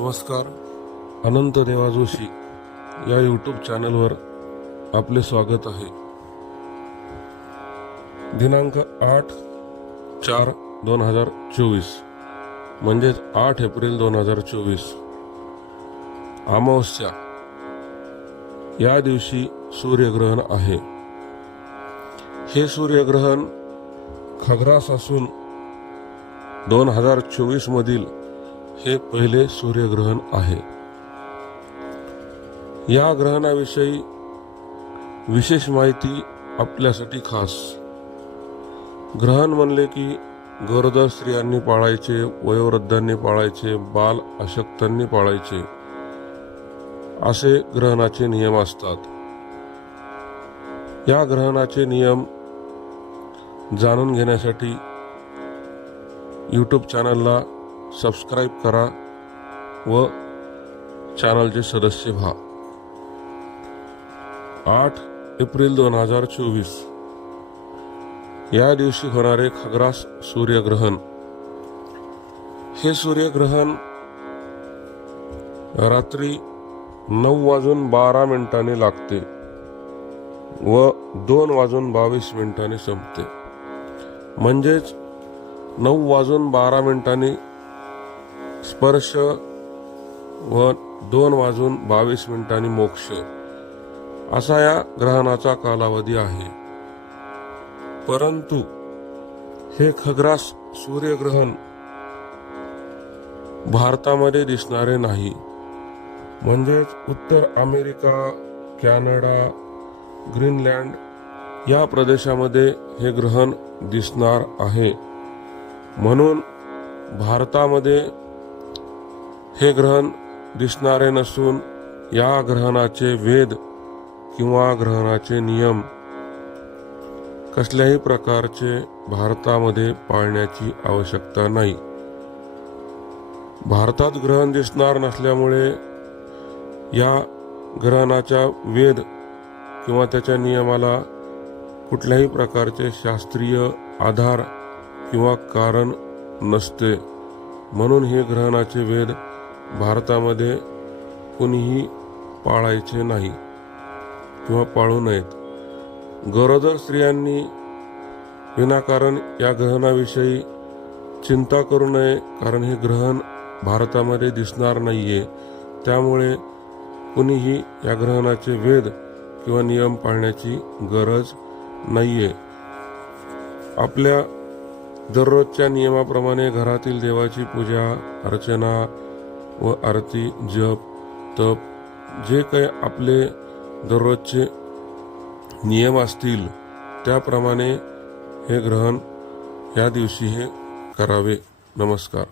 नमस्कार. अनंत देवा जोशी या यूट्यूब चॅनलवर आपले स्वागत आहे. दिनांक आठ चार दोन हजार चोवीस म्हणजेच आठ एप्रिल दोन हजार चोवीस अमावस्या. या दिवशी सूर्यग्रहण आहे. हे सूर्यग्रहण खग्रास असून दोन हजार चोवीसमधील हे पहिले सूर्यग्रहण आहे. या ग्रहणाविषयी विशेष माहिती आपल्यासाठी खास. ग्रहण म्हणले की गरोदर स्त्रियांनी पाळायचे वयोवृद्धांनी पाळायचे बाल अशक्तांनी पाळायचे. असे ग्रहणाचे नियम असतात. या ग्रहणाचे नियम जाणून घेण्यासाठी यूट्यूब चॅनलला सबस्क्राईब करा व चॅनलचे सदस्य व्हा. आठ एप्रिल दोन हजार चोवीस. या दिवशी होणारे खग्रास सूर्यग्रहण. हे सूर्यग्रहण रात्री नऊ वाजून बारा मिनिटांनी लागते व दोन वाजून बावीस मिनिटांनी संपते. म्हणजेच नऊ वाजून बारा मिनिटांनी स्पर्श व दोन वाजून बावीस मिनिटांनी मोक्ष. असा या ग्रहणाचा कालावधी आहे. परंतु हे खग्रास सूर्यग्रहण भारतामध्ये दिसणारे नाही. म्हणजेच उत्तर अमेरिका कॅनडा ग्रीनलँड या प्रदेशामध्ये हे ग्रहण दिसणार आहे. म्हणून भारतामध्ये हे ग्रहण दिसणारे नसून या ग्रहणाचे वेद किंवा ग्रहणाचे नियम कसल्याही प्रकारचे भारतामध्ये पाळण्याची आवश्यकता नाही. भारतात ग्रहण दिसणार नसल्यामुळे या ग्रहणाच्या वेद किंवा त्याच्या नियमाला कुठल्याही प्रकारचे शास्त्रीय आधार किंवा कारण नसते. म्हणून हे ग्रहणाचे वेद भारतामध्ये कुणीही पाळायचे नाही किंवा पाळू नयेत. गरोदर स्त्रियांनी विनाकारण या ग्रहणाविषयी चिंता करू नये कारण हे ग्रहण भारतामध्ये दिसणार नाही आहे त्यामुळे कुणीही या ग्रहणाचे वेद किंवा नियम पाळण्याची गरज नाही आहे आपल्या दररोजच्या नियमाप्रमाणे घरातील देवाची पूजा अर्चना व आरती जप तप जे काही आपले दररोजचे नियम असतील त्याप्रमाणे हे ग्रहण या दिवशी हे करावे. नमस्कार.